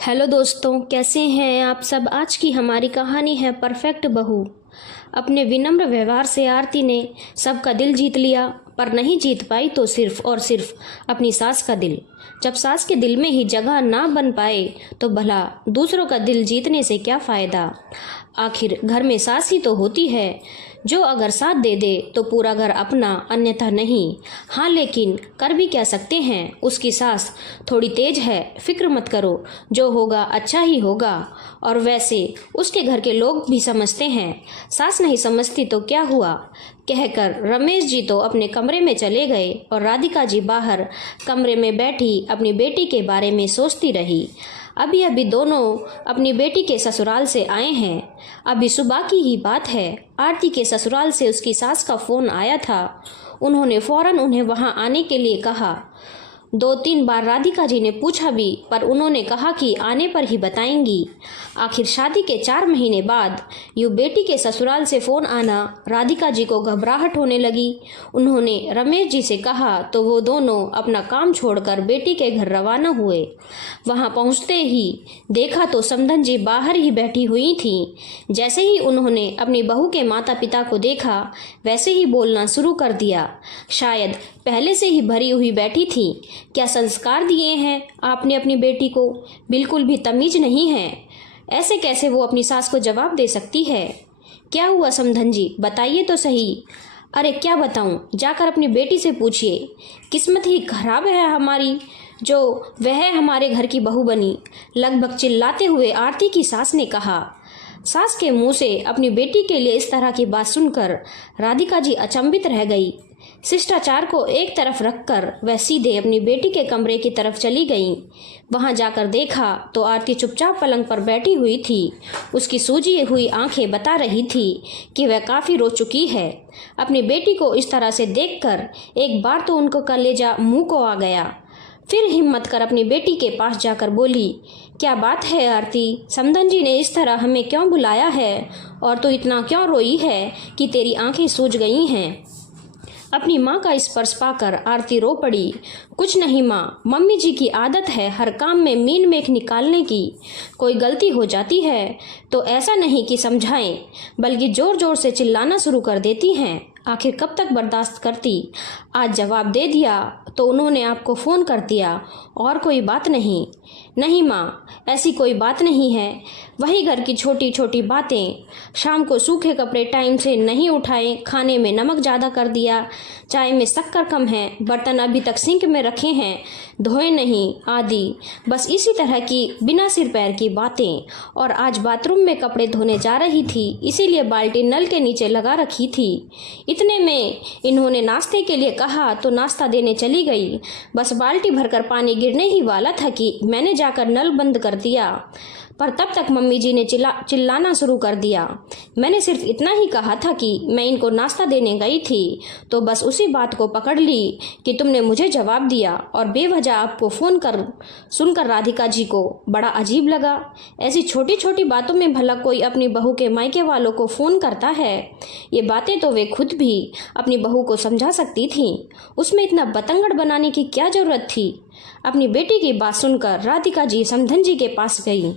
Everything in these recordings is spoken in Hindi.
हेलो दोस्तों, कैसे हैं आप सब। आज की हमारी कहानी है परफेक्ट बहू। अपने विनम्र व्यवहार से आरती ने सबका दिल जीत लिया, पर नहीं जीत पाई तो सिर्फ और सिर्फ अपनी सास का दिल। जब सास के दिल में ही जगह ना बन पाए तो भला दूसरों का दिल जीतने से क्या फ़ायदा। आखिर घर में सास ही तो होती है जो अगर साथ दे दे तो पूरा घर अपना, अन्यथा नहीं। हाँ, लेकिन कर भी क्या सकते हैं। उसकी सास थोड़ी तेज है, फिक्र मत करो, जो होगा अच्छा ही होगा। और वैसे उसके घर के लोग भी समझते हैं, सास नहीं समझती तो क्या हुआ, कहकर रमेश जी तो अपने कमरे में चले गए और राधिका जी बाहर कमरे में बैठी अपनी बेटी के बारे में सोचती रही। अभी अभी दोनों अपनी बेटी के ससुराल से आए हैं। अभी सुबह की ही बात है, आरती के ससुराल से उसकी सास का फ़ोन आया था। उन्होंने फ़ौरन उन्हें वहां आने के लिए कहा। 2-3 बार राधिका जी ने पूछा भी, पर उन्होंने कहा कि आने पर ही बताएंगी। आखिर शादी के 4 महीने बाद यूँ बेटी के ससुराल से फ़ोन आना राधिका जी को घबराहट होने लगी। उन्होंने रमेश जी से कहा तो वो दोनों अपना काम छोड़कर बेटी के घर रवाना हुए। वहां पहुंचते ही देखा तो समधन जी बाहर ही बैठी हुई थीं। जैसे ही उन्होंने अपनी बहू के माता पिता को देखा, वैसे ही बोलना शुरू कर दिया। शायद पहले से ही भरी हुई बैठी थी। क्या संस्कार दिए हैं आपने अपनी बेटी को, बिल्कुल भी तमीज नहीं है। ऐसे कैसे वो अपनी सास को जवाब दे सकती है। क्या हुआ समधन जी, बताइए तो सही। अरे क्या बताऊं, जाकर अपनी बेटी से पूछिए। किस्मत ही खराब है हमारी जो वह हमारे घर की बहू बनी, लगभग चिल्लाते हुए आरती की सास ने कहा। सास के मुंह से अपनी बेटी के लिए इस तरह की बात सुनकर राधिका जी अचंभित रह गई। शिष्टाचार को एक तरफ रखकर वह सीधे अपनी बेटी के कमरे की तरफ चली गईं। वहां जाकर देखा तो आरती चुपचाप पलंग पर बैठी हुई थी। उसकी सूजी हुई आंखें बता रही थी कि वह काफ़ी रो चुकी है। अपनी बेटी को इस तरह से देखकर एक बार तो उनको कलेजा मुंह को आ गया। फिर हिम्मत कर अपनी बेटी के पास जाकर बोली, क्या बात है आरती, समधन जी ने इस तरह हमें क्यों बुलाया है और तू इतना क्यों रोई है कि तेरी आंखें सूज गई हैं। अपनी माँ का स्पर्श पाकर आरती रो पड़ी। कुछ नहीं माँ, मम्मी जी की आदत है हर काम में मीन मेख निकालने की। कोई गलती हो जाती है तो ऐसा नहीं कि समझाएं, बल्कि जोर जोर से चिल्लाना शुरू कर देती हैं। आखिर कब तक बर्दाश्त करती। आज जवाब दे दिया तो उन्होंने आपको फ़ोन कर दिया, और कोई बात नहीं। नहीं माँ, ऐसी कोई बात नहीं है। वही घर की छोटी छोटी बातें, शाम को सूखे कपड़े टाइम से नहीं उठाए, खाने में नमक ज़्यादा कर दिया, चाय में शक्कर कम है, बर्तन अभी तक सिंक में रखे हैं, धोए नहीं, आदि। बस इसी तरह की बिना सिर पैर की बातें। और आज बाथरूम में कपड़े धोने जा रही थी, इसीलिए बाल्टी नल के नीचे लगा रखी थी। इतने में इन्होंने नाश्ते के लिए कहा तो नाश्ता देने चली गई। बस बाल्टी भरकर पानी गिरने ही वाला था कि मैंने जाकर नल बंद कर दिया, पर तब तक मम्मी जी ने चिल्लाना शुरू कर दिया। मैंने सिर्फ इतना ही कहा था कि मैं इनको नाश्ता देने गई थी, तो बस उसी बात को पकड़ ली कि तुमने मुझे जवाब दिया और बेवजह आपको फ़ोन कर सुनकर राधिका जी को बड़ा अजीब लगा। ऐसी छोटी छोटी बातों में भला कोई अपनी बहू के मायके वालों को फ़ोन करता है। ये बातें तो वे खुद भी अपनी बहू को समझा सकती थीं, उसमें इतना बतंगड़ बनाने की क्या ज़रूरत थी। अपनी बेटी की बात सुनकर राधिका जी समधन जी के पास गई।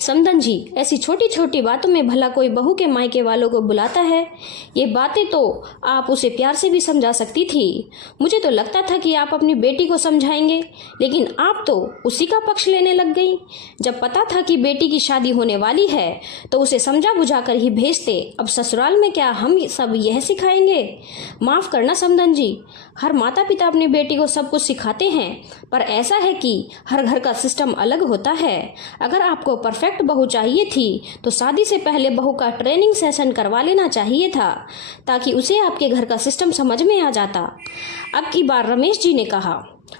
समधन जी, ऐसी छोटी छोटी बातों में भला कोई बहू के मायके वालों को बुलाता है। ये बातें तो आप उसे प्यार से भी समझा सकती थी। मुझे तो लगता था कि आप अपनी बेटी को समझाएंगे, लेकिन आप तो उसी का पक्ष लेने लग गई। जब पता था कि बेटी की शादी होने वाली है तो उसे समझा बुझा कर ही भेजते। अब ससुराल में क्या हम सब यह सिखाएंगे। माफ़ करना समधन जी, हर माता पिता अपनी बेटी को सब कुछ सिखाते हैं, पर ऐसा है कि हर घर का सिस्टम अलग होता है। अगर आपको परफेक्ट बहू चाहिए थी तो शादी से पहले बहू का ट्रेनिंग सेशन करवा लेना चाहिए था, ताकि उसे आपके घर का सिस्टम समझ में आ जाता। अब की बार रमेश जी ने कहा,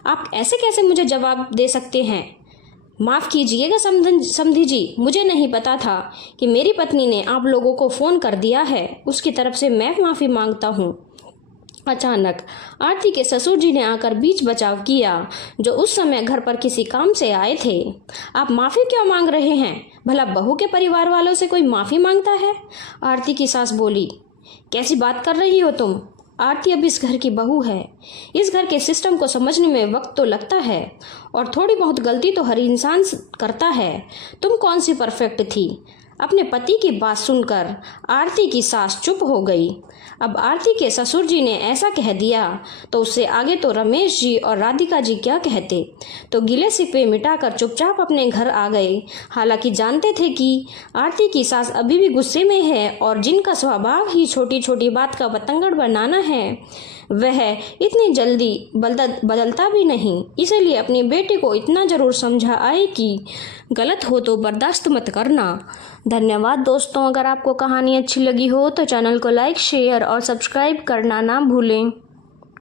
आप ऐसे कैसे मुझे जवाब दे सकते हैं। माफ़ कीजिएगा समधी जी, मुझे नहीं पता था कि मेरी पत्नी ने आप लोगों को फ़ोन कर दिया है। उसकी तरफ से मैं माफ़ी मांगता हूँ। अचानक आरती के ससुर जी ने आकर बीच बचाव किया, जो उस समय घर पर किसी काम से आए थे। आप माफ़ी क्यों मांग रहे हैं, भला बहू के परिवार वालों से कोई माफ़ी मांगता है। आरती की सास बोली, कैसी बात कर रही हो तुम। आरती अब इस घर की बहू है। इस घर के सिस्टम को समझने में वक्त तो लगता है और थोड़ी बहुत गलती तो हर इंसान करता है। तुम कौन सी परफेक्ट थी? अपने पति की बात सुनकर आरती की सास चुप हो गई। अब आरती के ससुर जी ने ऐसा कह दिया तो उससे आगे तो रमेश जी और राधिका जी क्या कहते, तो गिले शिकवे मिटाकर चुपचाप अपने घर आ गए। हालांकि जानते थे कि आरती की सास अभी भी गुस्से में है और जिनका स्वभाव ही छोटी छोटी बात का बतंगड़ बनाना है वह इतनी जल्दी बदलता भी नहीं। इसलिए अपनी बेटी को इतना जरूर समझा आए कि गलत हो तो बर्दाश्त मत करना। धन्यवाद दोस्तों। अगर आपको कहानी अच्छी लगी हो तो चैनल को लाइक, शेयर और सब्सक्राइब करना ना भूलें।